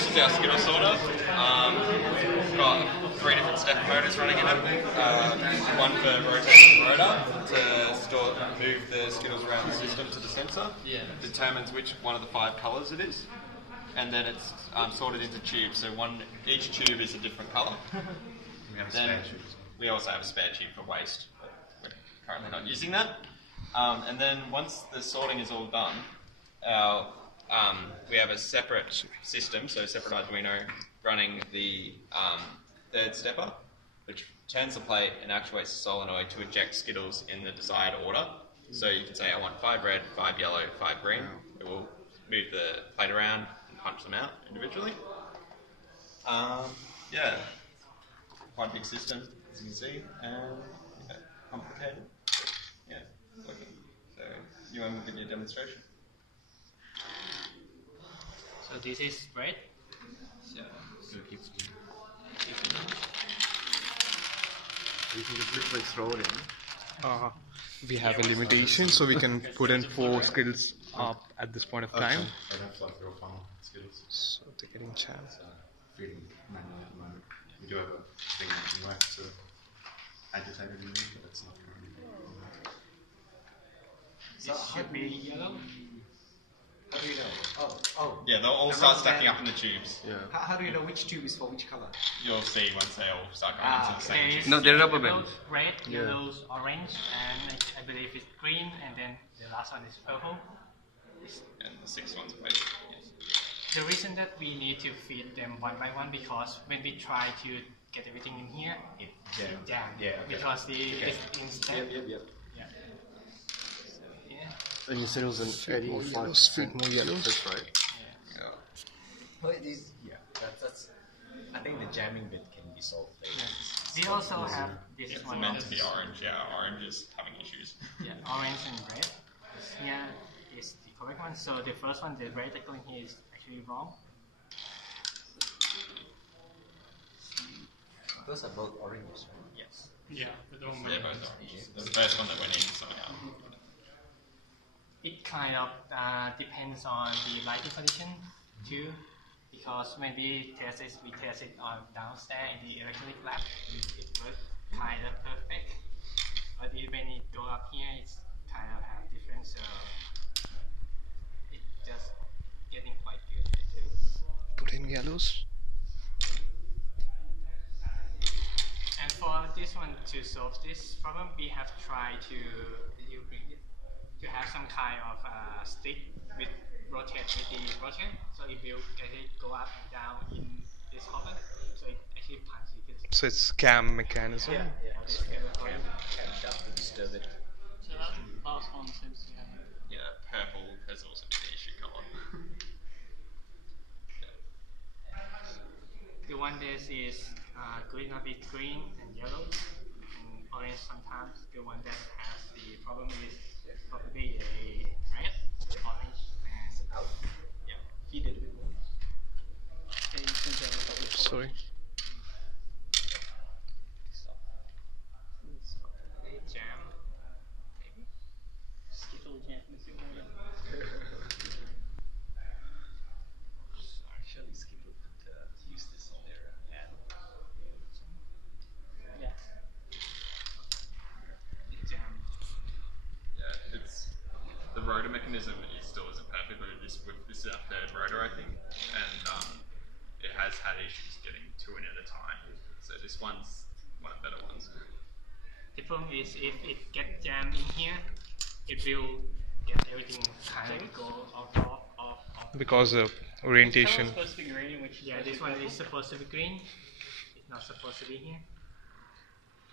this is our Skittle sorter. We've got 3 different step motors running in it. One for rotating the rotor to move the Skittles around the system to the sensor. Determines which one of the 5 colours it is. And then it's sorted into tubes. So each tube is a different colour. We also have a spare tube for waste, but we're currently not using that. And then once the sorting is all done, we have a separate system, so a separate Arduino running the third stepper, which turns the plate and actuates the solenoid to eject Skittles in the desired order. So you can say, I want 5 red, 5 yellow, 5 green. It will move the plate around and punch them out individually. Yeah, quite a big system, as you can see, and complicated. Yeah, working. So, Ewan will give you a demonstration. So this is red. So You can just literally throw it in. We have a limitation, so we can put in 4 Skittles up at this point of time. I don't have to throw funnel Skittles. So they're getting chance. Feeding manual at the moment. We do have a thing that can work to agitate it in there, but it's not currently. this should be yellow. How do you know? Yeah, they'll all start stacking up in the tubes. Yeah. How do you know which tube is for which color? You'll see once they all start going into the same tube. No, they're rubber bands. Red, yellows, orange, and I believe it's green, and then the last one is purple. And the 6th one's waste. Yes. The reason that we need to feed them one by one because when we try to get everything in here, it jams. Yeah, okay. Because it's instant. Yep. Yeah. So, yeah. And you said it was an Feed more yellows, feed more yellows. That's right. Yeah. Well, it is, that's. I think the jamming bit can be solved later. We also have this It's one. meant to be orange. Yeah, orange is having issues. Yeah, orange and red. This here is the correct one. So the first one, the red icon here is actually wrong. Those are both oranges, right? Yes. They're both orange. The first one that went in somehow. It kind of depends on the lighting condition too, because when we test it on downstairs in the electronic lab. It works kind of perfect, but when it go up here, it's kind of have different. So it's just getting quite good actually. Put in yellows. And for this one, to solve this problem, we have tried to have some kind of stick with rotate with the rotate, so it will get it go up and down in this hopper, so it actually punches it. So it's cam mechanism. This Camshaft to disturb it. So that last one seems to have. Yeah, purple has also been the issue colour. The one that is green a bit green and yellow and orange sometimes. The one that has the problem is probably a red, orange, and Out. yeah. Feed it with more. Sorry. Jam, maybe. Skittle jam. Actually, Skittle could use this on their ad. Yeah. Jam. Yeah, it's the rotor mechanism still isn't perfect, but this is our 3rd rotor, I think, and it has had issues getting 2 in at a time. So this one's one of the better ones. The problem is if it gets jammed in here, it will get everything kind of go off. Because of orientation. Supposed to be green, which this one is supposed to be green. It's not supposed to be here.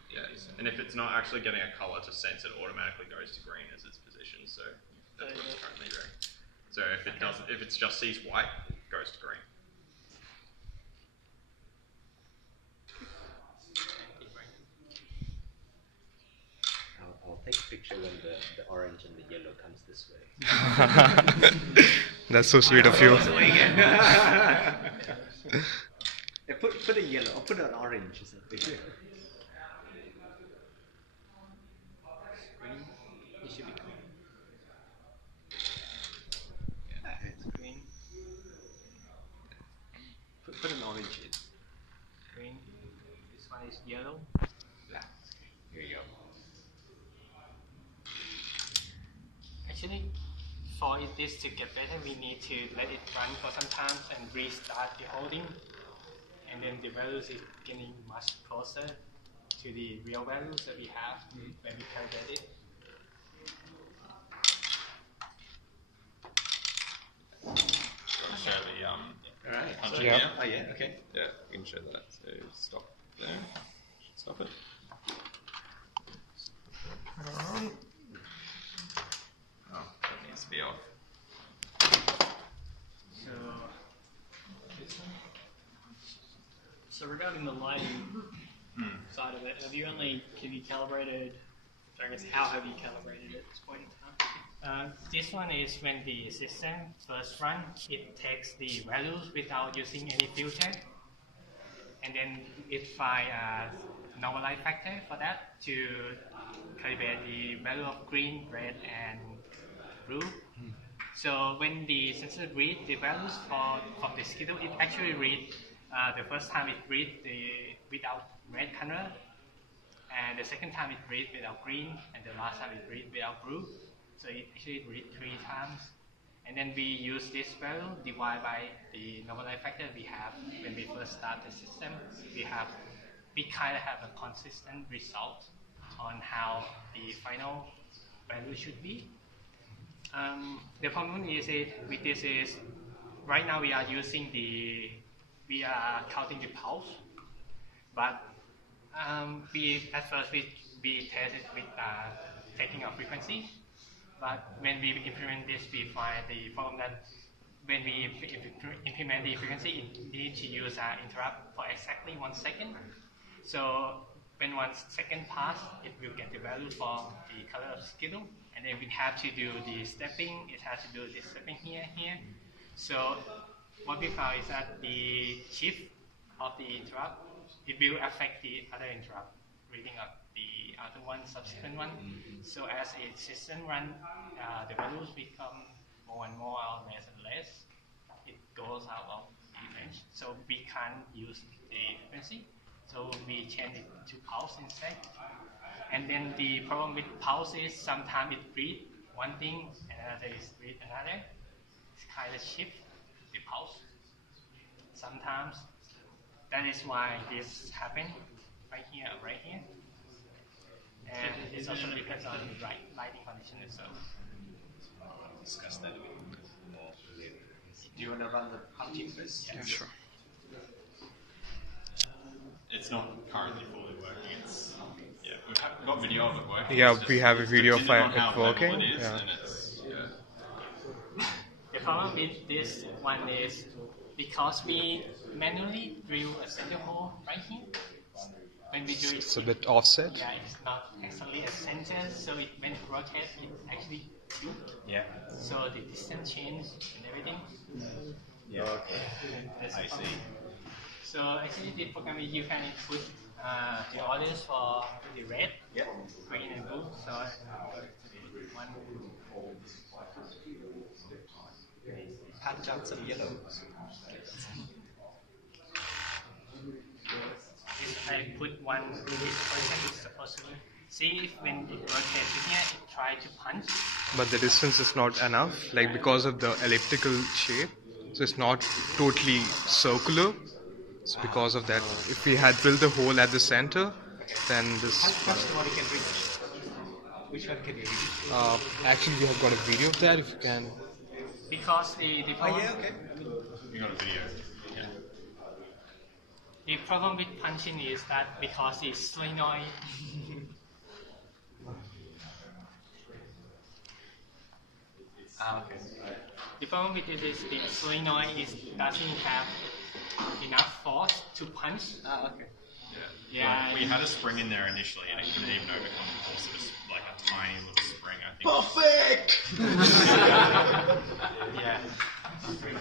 Yes, and if it's not actually getting a colour to sense, it automatically goes to green as its position. So that's what it's currently doing. So if it doesn't, if it just sees white, it goes to green. I'll take a picture when the orange and the yellow comes this way. That's so sweet of you. Yeah, put a yellow or put an orange or something. Green. It should be green. Yeah, it's green. yellow. Black. Here you go. Actually, for this to get better, we need to let it run for some time and restart the holding. And then the values is getting much closer to the real values that we have when we calculate it. Show the Alright. punching Yeah. here. Oh yeah, okay. Yeah, we can show that. So stop there. Stop it. Oh, that needs to be off. So regarding the lighting side of it, have you calibrated, I guess how have you calibrated it at this point in time? This one is when the system first run, it takes the values without using any filter, and then it finds a normalize factor for that to calibrate the value of green, red, and blue. So when the sensor reads the values from the Skittle, it actually reads the first time it reads the without red color, and the second time it reads without green, and the last time it reads without blue. So it actually reads 3 times. And then we use this value divided by the normalize factor we have when we first start the system. We kind of have a consistent result on how the final value should be. The problem is with this is right now we are counting the pulse, but at first we tested with taking a frequency. But when we implement this, we find the problem that when we implement the frequency, it needs to use an interrupt for exactly 1 second. So when 1 second passes, it will get the value for the color of Skittle, and then we have to do the stepping. It has to do the stepping here. So what we found is that the shift of the interrupt, it will affect the other interrupt reading of the other one, subsequent one. So as a system run, the values become more and more or less and less. It goes out of the range. So we can't use the frequency. So we change it to pulse instead. And then the problem with pulse is sometimes it reads one thing and another is read another. It's kind of shift the pulse. Sometimes that is why this happens right here or right here. And it also depends on the lighting condition itself. I'll discuss that a bit more later. Do you want to run the punching first? Yeah, sure. It's not currently fully working. We've got video of it working. Yeah, It's just- we have a it's video of depending on it how working, level it is, yeah. and it's, The problem with this one is because we manually drill a center hole right here. When we do it, It's a bit offset. yeah, it's not exactly a center, so when it rotates, it actually do. Yeah. So the distance change and everything. Yeah. Okay. That's I the problem. see. So actually, the program you can input the orders for the red, green, and blue. So one. Punch out some yellow. If I put one, this person is supposed to see if when it rotates here, it try to punch. But the distance is not enough, like because of the elliptical shape. So it's not totally circular. So because of that, if we had drilled the hole at the center, then this. That's the one you can reach. Which one can you reach? Actually, we have got a video of that. If you can. Because the problem, okay. we got a video. Yeah. the problem with punching is that because it's solenoid, Okay. the problem with it is the solenoid doesn't have enough force to punch. Okay. Yeah. We had a spring in there initially, and it couldn't even overcome the force of like a tiny little spring. I think. Yeah.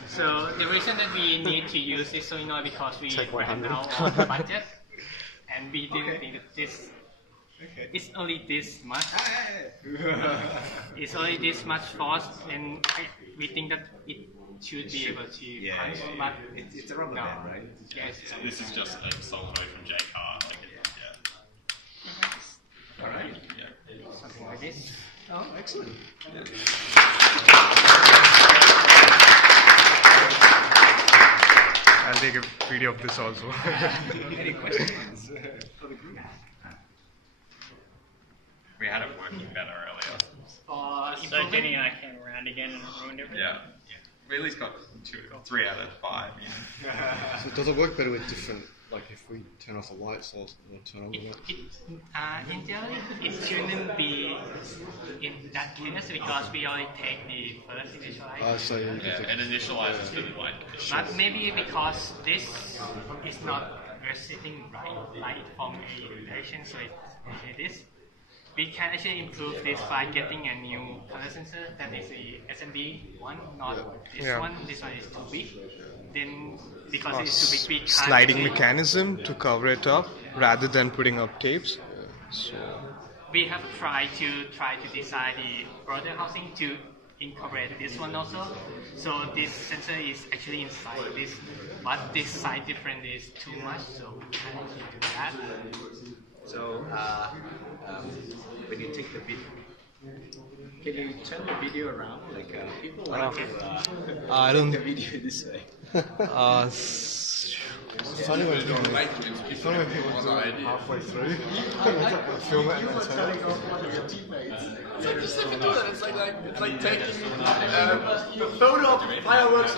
So the reason that we need to use this solenoid because we ran out of budget, and we didn't think that this. It's only this much. It's only this much force, and we think that it should be able to punch, but It's a rubber no. band, right? Yes. This is just a solenoid from J-Car. Alright. something like this. Oh, excellent. I'll take a video of this also. Any questions for the group? We had it working better earlier. So Jenny and I came around again and ruined everything. Yeah. We at least got 3 out of 5. You know? So does it work better with different, like if we turn off the lights or turn on the lights? In theory, it shouldn't be in that case because we already take the first initializer. So you Yeah, can it initializes the light. But maybe because this is not receiving light from a direction, so it's actually this. We can actually improve this by getting a new color sensor that is the SMB one, not this Yeah. one. This one is too big. Then because Or it's too big, we can't sliding actually- mechanism to cover it up rather than putting up tapes. So We have tried to design the broader housing to incorporate this one also. So this sensor is actually inside this, but this side difference is too much, so we can't actually do that. So, when you take the video, can you turn the video around? Like, people want to I take don't. the video this way. It's funny when people do it halfway through. Film it and then turn it. It's like just looking at it. It's like taking a photo of fireworks.